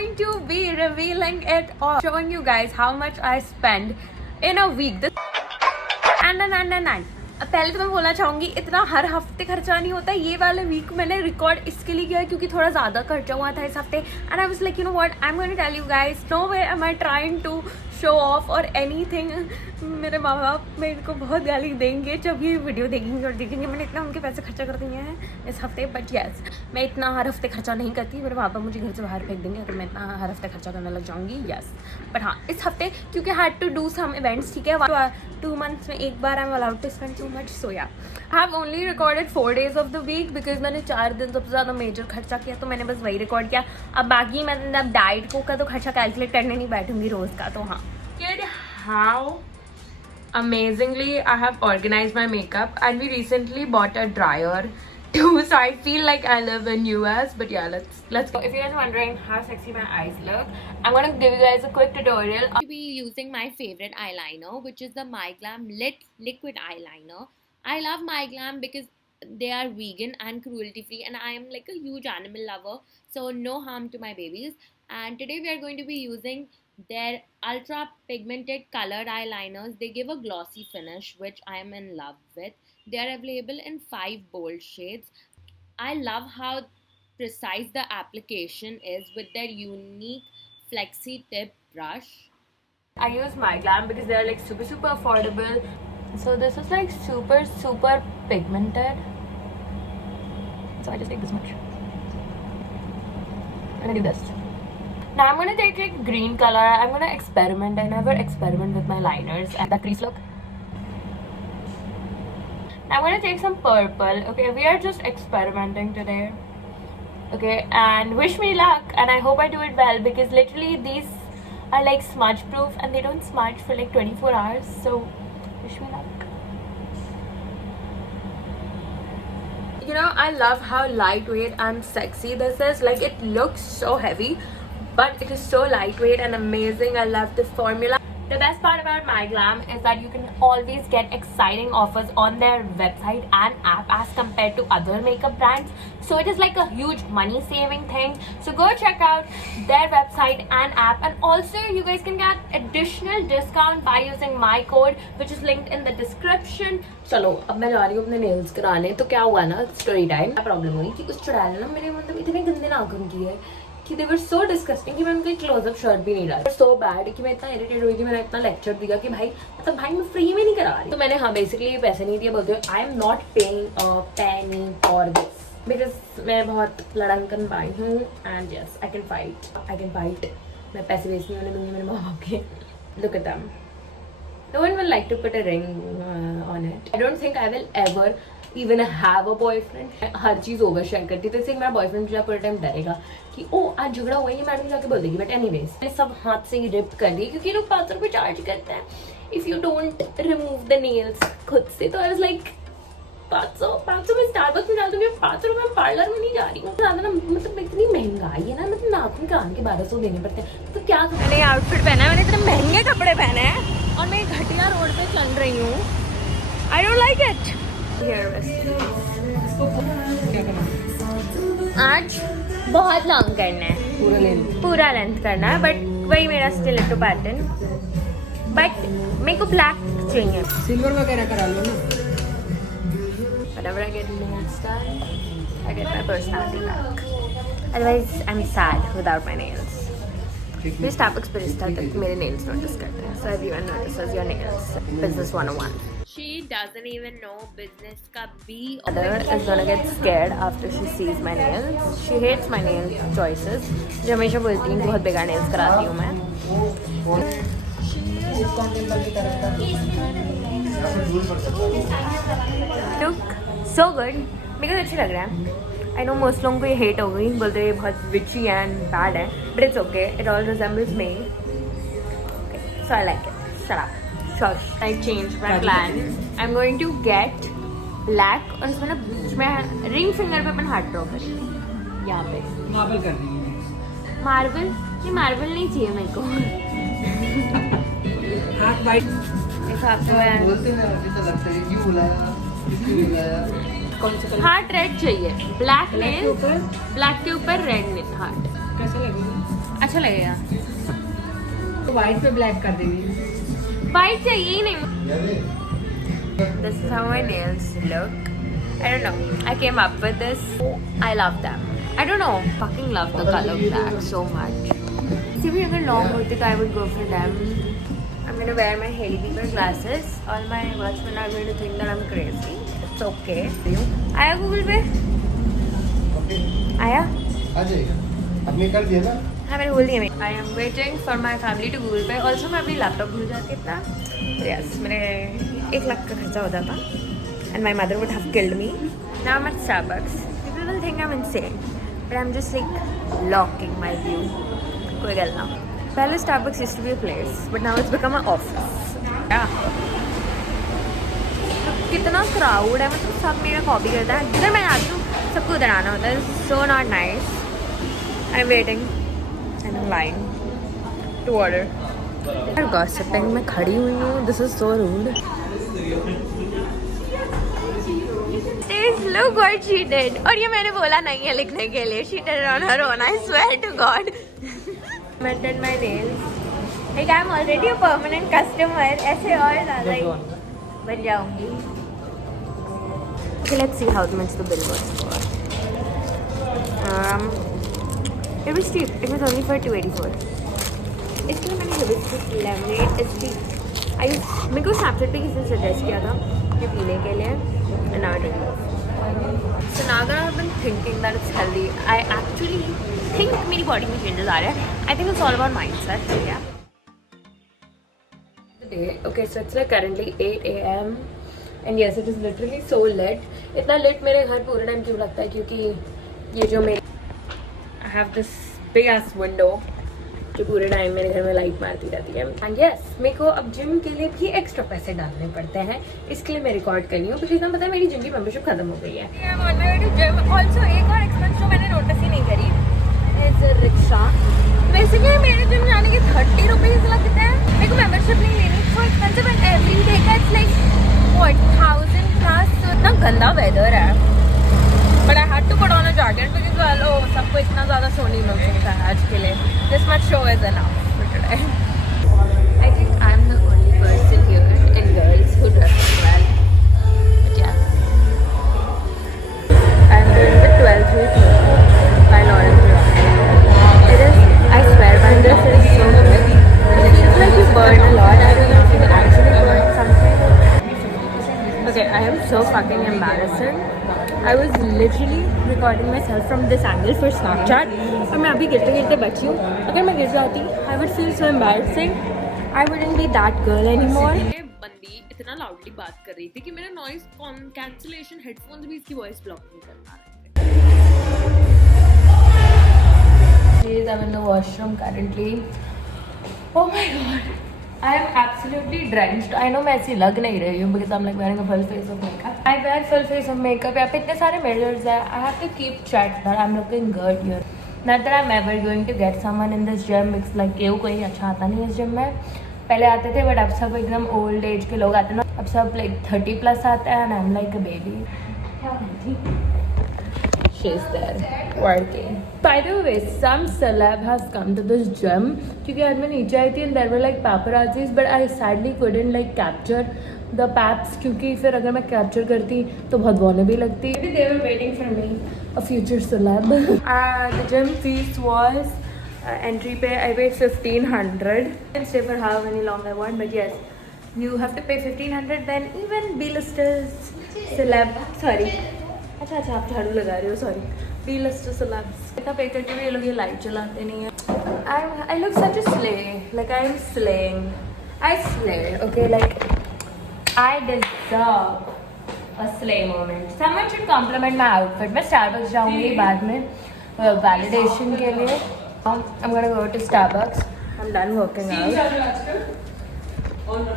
going to be revealing it or showing you guys how much I spend in a week. पहले तो मैं बोलना चाहूँगी इतना हर हफ्ते खर्चा नहीं होता. ये वाले वीक मैंने रिकॉर्ड इसके लिए किया क्योंकि थोड़ा ज़्यादा खर्चा हुआ था इस हफ्ते. And I was like you know what, I am going to tell you guys, no way am I trying to show off or anything. मेरे माँ बाप मेरे को बहुत गाली देंगे जब ये वीडियो देखेंगे और देखेंगे मैंने इतना उनके पैसे खर्चा कर दिए हैं इस हफ्ते. बट यस, मैं इतना हर हफ्ते खर्चा नहीं करती. मेरे पापा मुझे घर से बाहर फेंक देंगे अगर मैं इतना हर हफ्ते खर्चा करने लग जाऊँगी. यस, बट हाँ इस हफ्ते क्योंकि had to do some events, ठीक है, 2 months में एक बार I am allowed to spend too much. So yeah I have only recorded 4 days of the week because मैंने 4 दिन सबसे ज़्यादा मेजर खर्चा किया तो मैंने बस वही रिकॉर्ड किया. अब बाकी मैंने अब डाइट को का तो खर्चा कैलकुलेट करने नहीं बैठूंगी रोज़ का. तो हाँ, how amazingly I have organized my makeup, and we recently bought a dryer too, so I feel like I live in US. But yeah, let's go. If you guys are wondering how sexy my eyes look, I'm gonna give you guys a quick tutorial. I'll be using my favorite eyeliner, which is the My Glam liquid eyeliner. I love My Glam because they are vegan and cruelty free, and I am like a huge animal lover, so no harm to my babies. And today we are going to be using their ultra pigmented colored eyeliners. They give a glossy finish which I am in love with. They are available in 5 bold shades. I love how precise the application is with their unique flexi tip brush. I use My Glam because they are like super affordable. So this is like super pigmented. So I just take this much. I'm gonna do this. Now I'm gonna take like green color. I'm gonna experiment. I never experiment with my liners and that crease look. I'm gonna take some purple. Okay, we are just experimenting today. Okay, and wish me luck, and I hope I do it well because literally these are like smudge proof and they don't smudge for like 24 hours. So wish me luck. You know, I love how lightweight and sexy this is. Like it looks so heavy, but it is so lightweight and amazing. I love the formula. The best part about My Glam is that you can always get exciting offers on their website and app as compared to other makeup brands. So it is like a huge money saving thing. So go check out their website and app, and also you guys can get additional discount by using my code which is linked in the description. चलो अब मैं जा रही हूँ अपने nails कराने. तो क्या हुआ ना, स्टोरी टाइम क्या प्रॉब्लम हुई कि उस चुड़ैल ने ना मेरे मतलब इतने गंदे नाखून किए कि they were so disgusting कि मैं उनका क्लोजअप शॉट भी नहीं डाली. so bad कि मैं इतना इरिटेट हुई कि मैंने इतना लेक्चर दिया कि भाई मतलब भाई मैं फ्री में नहीं करा रही. तो मैंने हाँ बेसिकली पैसे नहीं दिए. बोलते I am not paying a Penney for this because मैं बहुत लड़नकन बाई हूँ and yes I can fight. मैं पैसे वेस्ट नहीं होने दूंगी मेरे माँ बाप के. Look at them. No one will like to put a ring on it. I don't think I will ever even have a boyfriend. Her cheese over share करती तो इससे मेरा बॉयफ्रेंड मुझे पूरे टाइम डरेगा कि ओ आज झगड़ा हुआ है मैडम जाके बोल देगी. बट एनीवेज मैंने सब हाथ से ही रिप कर दी क्योंकि लोग 500 रुपये चार्ज करते हैं if you don't remove the nails खुद से. तो आई वाज लाइक 500 में स्टारबक्स में डाल दूंगी. 500 रुपये में पार्लर में नहीं जा रही हूँ. ज़्यादा ना मतलब इतनी महंगाई है ना, मतलब नाखून कान के 1200 देने पड़ते हैं. तो क्या मैंने आउटफिट पहना है, मैंने इतने महंगे कपड़े पहने हैं और मैं घटिया रोड पे चल रही हूँ. आई डोंट लाइक इट. आज बहुत लॉन्ग करना है, पूरा लेंथ करना है. बट वही मेरा स्टिलेटो पैटर्न. बट मेरे को ब्लैक चाहिए. सिल्वर वगैरह करा लो ना. Whenever I get nails done, I get my personality back. Otherwise, I'm sad without my nails. मैं Starbucks barista तक मेरे nails notice करते हैं. So everyone notices your nails. Business 101. She doesn't even know business का B. Mother is gonna get scared after she sees my nails. She hates my nail choices. जो हमेशा बोलती है बहुत बेकार nails कराती हूँ मैं. Look so good. मेरे को अच्छे लग रहा है. I know most लोगों को ये hate होगी, बोलते हैं बहुत witchy and bad है. But it's okay. It all resembles me. Okay, so I like it. Shut up. Shush. I changed my plan. I'm going to get black और इसमें ना बीच में ring finger पे अपन हाथ ड्रॉ करेंगे. यहाँ पे. मार्बल कर देंगे. मार्बल? ये मार्बल नहीं चाहिए मेरे को. हाथ वाइट. इस हाथ में बोलते हैं अभी तो लगता है क्यों बुलाया किसने बुलाया. हार्ट रेड चाहिए. ब्लैक नेल ब्लैक के ऊपर रेड नेल हार्ट. कैसा लगेगा. अच्छा लगेगा। व्हाइट पे ब्लैक कर देंगे। वाइट चाहिए ही नहीं। This is how my nails look. I don't know. I came up with this. I love them. I don't know. Fucking love the color black so much. See, if I long hote, I would go for them. I'm gonna wear my Haley Bieber glasses. All my watchmen are going to think that I'm crazy. It's okay. आया Google पे? आया? आ जाएगा। आपने कर दिया ना? हाँ मैंने बोल दिया। I am waiting for my family to Google Pay. Also मैं अपनी लैपटॉप भूल जाती था। Yes, मेरे 1 लाख का खर्चा हो जाता। And my mother would have killed me. Now I'm at Starbucks. People will think I'm insane, but I'm just like locking my view. कोई गल ना। पहले Starbucks used to be a place, but now it's become an office. Yeah. कितना crowd है, मतलब सब मेरा copy करता है। जिधर मैं आती हूँ सबको उधर आना होता है। So not nice. I'm waiting. I'm lying to order. Gossiping में खड़ी हुई हूँ. This is so rude. Look what she did. और ये मैंने बोला नहीं है लिखने के लिए. She did it on her own. I swear to God. I did my nails. Like I'm already a permanent customer. ऐसे और ज़्यादा ही बन जाऊँगी. Okay, let's see how much the bill was for. It was cheap. It was only for $284. इसलिए मैंने hibiscus lemonade मेरे को Snapchat पे किसी ने सजेस्ट किया था ये पीने के लिए and now I drink it. So now that I've been thinking that it's healthy, I actually think मेरी body में changes आ रहे हैं. I think it's all about mindset. Yeah. The day. Okay, so it's like currently 8 a.m. and yes, it is literally so lit. इतना lit मेरे घर पूरे time क्यों लगता है क्योंकि ये जो मेरी I have this big ass window जो पूरे टाइम मेरे घर में लाइट मारती रहती है। एंड यस मेरे को अब जिम के लिए भी एक्स्ट्रा पैसे डालने पड़ते हैं, इसके लिए मैं रिकॉर्ड कर रही हूँ। पिछले टाइम पता है मेरी जिम की मेंबरशिप खत्म हो गई है। ऑल्सो एक और एक्सपेंस जो मैंने नोटिस ही नहीं करी इज रिक्शा। बेसिकली मेरे जिम जाने के 30 रुपीज लगते हैं। मेरे को मेंबरशिप नहीं लेनी, so expensive and every day का इट्स लाइक व्हाट 1000 प्लस। तो इतना गंदा वेदर है but I had to put on a jacket because सबको इतना ज़्यादा सो नहीं मिल सकता है आज के लिए। This much show is enough for today. I think I am the only person here in girls who dress well, but yes I am doing the 12th week by Lauren. It is, I swear by this is so good. It feels like you burn a lot. I don't know if you actually burn something. Okay, I am so fucking embarrassing. I was literally recording myself from this angle for Snapchat और मैं अभी गिरते गिरते बची हूँ। अगर मैं गिर जाती I would feel so embarrassing. I wouldn't be that girl anymore. ये बंदी इतना लाउडली बात कर रही थी कि मेरा नॉइस कैंसलेशन हेडफोन्स भी इसकी वॉइस ब्लॉक नहीं कर पा रहे थे। I'm in the washroom currently. Oh my god. I am absolutely drenched. I know मैं ऐसी लग नहीं रही हूँ because I'm like wearing a full face of makeup. I wear full face of makeup. यहाँ पे इतने सारे mirrors हैं. I have to keep check that I'm looking good here. Not that I'm ever going to get someone in this gym because like ये कोई अच्छा आता नहीं इस gym में. पहले आते थे but अब सब एकदम old age के लोग आते हैं ना. अब सब like 30 plus आते हैं and I'm like a baby. She's there working. By the way, some celeb has come to this gym क्योंकि आज मैं नीचे आई थी and there were like paparazzis but I sadly couldn't like capture the paps क्योंकि फिर अगर मैं capture करती तो बहुत बोलने भी लगती। They were waiting for me, a future celeb. The gym fees was entry pay. I paid 1500. I can stay for how many long I want, but yes, you have to pay 1500. Then even B-listers, celeb, sorry. अच्छा अच्छा आप झाड़ू लगा रहे हो, sorry. B-lister celebs इतना पे करके भी ये लोग ये लाइट चलाते नहीं है। I look such a slay, like I am slaying. I slay, okay, like I deserve a slay moment. Someone should compliment my outfit. मैं Starbucks जाऊँगी बाद में validation के लिए. I'm gonna go to Starbucks. I'm done working out.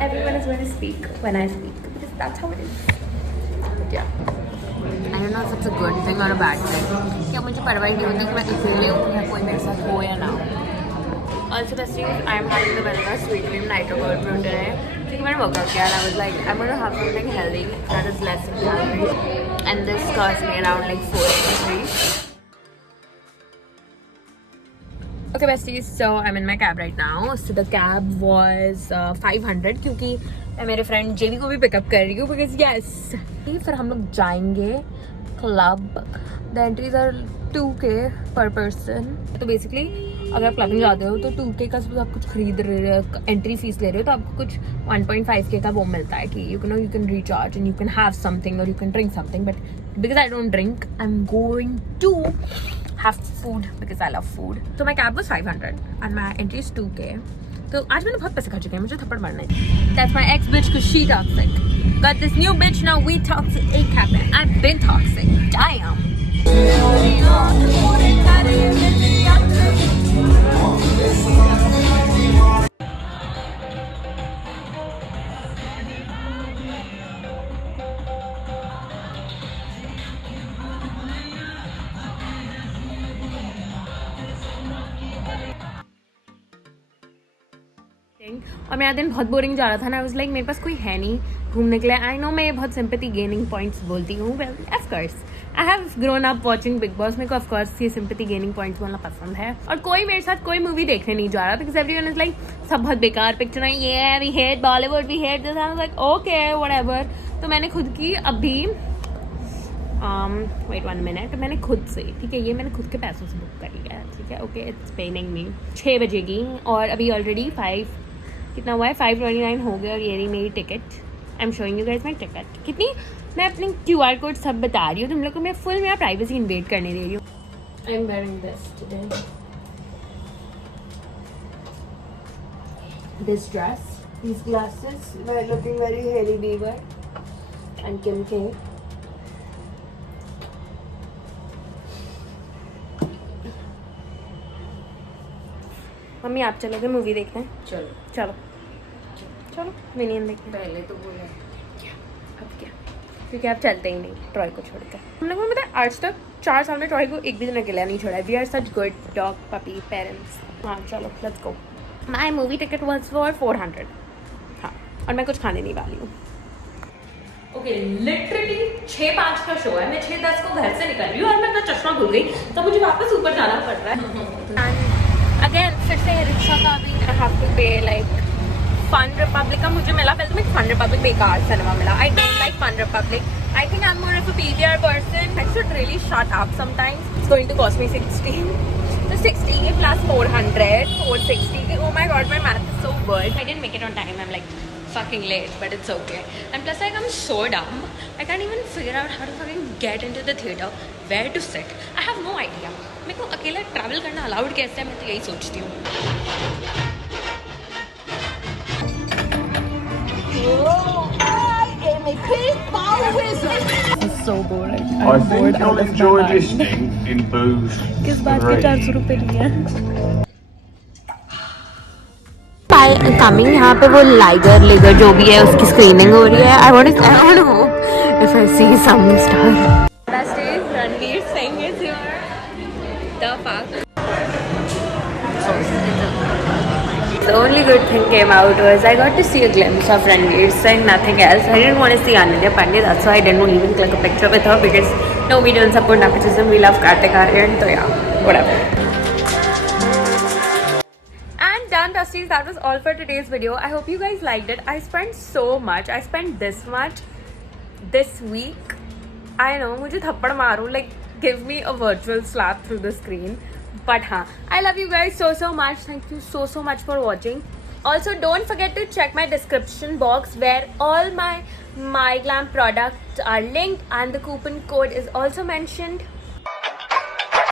Everyone is going to speak when I speak because that's how it is. But yeah. I don't know if it's a good thing or a bad thing. क्या मुझे परवाह नहीं होती कि मैं अकेले हूँ या कोई मेरे साथ हो या ना हो। Also besties, I'm having the vanilla sweet cream nitro gold brew today. क्योंकि मैंने workout किया and I was like, I'm gonna have something healthy that is less in calories. And this cost me around like $483. Okay besties, so I'm in my cab right now. So the cab was 500 क्योंकि मैं मेरे friend जेवी को भी pickup कर रही हूँ because yes. फिर हम लोग जाएंगे club. The entries are 2K per person. तो basically अगर आप क्लबिंग जाते हो तो 2K का आप कुछ खरीद रहे हो, एंट्री फीस ले रहे हो तो आपको कुछ 1.5K का वो मिलता है कि you can recharge and you can have something or you can drink something. But because I don't drink, I'm going to have food because I love food. So my cab was 500 and my entry is 2K. तो आज मैंने बहुत पैसे खर्च किए, मुझे थप्पड़ मारना है. That's my ex bitch because she toxic. Got this new bitch now, we toxic. Ain't happening. I've been toxic. Damn. और मेरा दिन बहुत बोरिंग जा रहा था ना. आई वाज लाइक मेरे पास कोई है नहीं घूमने के लिए. आई नो मैं ये बहुत सिंपैथी गेनिंग पॉइंट्स बोलती हूँ. Well of course I have grown up watching big boss. मेरे को ऑफ कोर्स ये सिंपैथी गेनिंग पॉइंट्स बोलना पसंद है. और कोई मेरे साथ कोई मूवी देखने नहीं जा रहा बिकॉज एवरीवन इज लाइक सब बहुत बेकार पिक्चर है, ये we hate Bollywood, we hate this. I was like okay whatever. तो मैंने खुद की अभी वेट 1 मिनट, मैंने खुद से, ठीक है, ये मैंने खुद के पैसों से बुक करी है, ठीक है. ओके इट्स पेनिंग मी. 6 बजे की और अभी ऑलरेडी 5 कितना हुआ है, 5:29 हो गया. और ये रही मेरी ticket. I am showing you guys my ticket. कितनी मैं अपनी QR कोड सब बता रही हूँ तुम लोग को. मैं फुल मेरा प्राइवेसी इन्वेट करने दे रही हूँ. I am wearing this today, this dress, these glasses, we're looking very Hailey Bieber and Kim K. Mummy आप चलोगे मूवी देखने? चलो चलो चलो मिनियन देखने. पहले तो बोला अब क्या, क्योंकि आप चलते ही नहीं ट्रॉय को छोड़कर. हम लोगों ने पता आज तक 4 साल में ट्रॉय को एक भी दिन अकेला नहीं छोड़ा है. We are such good dog puppy parents. हाँ चलो let's go. My movie ticket was for 400. हाँ और मैं कुछ खाने नहीं वाली हूँ. ओके लिटरली 6:05 का शो है. मैं 6:10 को घर से निकल रही हूँ और मैं अपना चश्मा भूल गई तो मुझे वापस ऊपर जाना पड़ रहा है. अगेन फिर से रिक्शा का भी आई हैव टू पे. लाइक फन रिपब्लिक का मुझे मिला, पहले तो मैं फन रिपब्लिक बेकार सिनेमा मिला. I don't like Fun Republic. I think I am more of a PVR person. I should really shut up sometimes. It's going to cost me 60. So 60 plus 400, 460. Oh my god, my math is so good. I didn't make it on time. I'm like fucking late, but it's okay. And plus like I'm so dumb. I can't even figure out how to fucking get into the theater, where to sit. I have no idea. मेरे को अकेला travel करना allowed कैसे है, मैं तो यही सोचती हूँ. So boring. I think you'll enjoy listening in booze. किस बात के 400 रुपए लिए? कमिंग यहाँ पे वो लाइगर जो भी है उसकी स्क्रीनिंग हो रही है. I want to know if I see some star. Besties, Ranveer Singh is here. The fuck? The only good thing came out was I got to see a glimpse of Ranveer Singh, nothing else. I didn't want to see Ananya Pandey, that's why I didn't even click a picture with her because no, we don't support nepotism, we love Kartik Aaryan, so yeah, whatever. And done besties, that was all for today's video. I hope you guys liked it. I spent so much, I spent this much this week. I know, मुझे थप्पड़ मारूं, like give me a virtual slap through the screen. But हाँ, I love you guys so much. Thank you so much for watching. Also don't forget to check my description box where all my glam products are linked and the coupon code is also mentioned.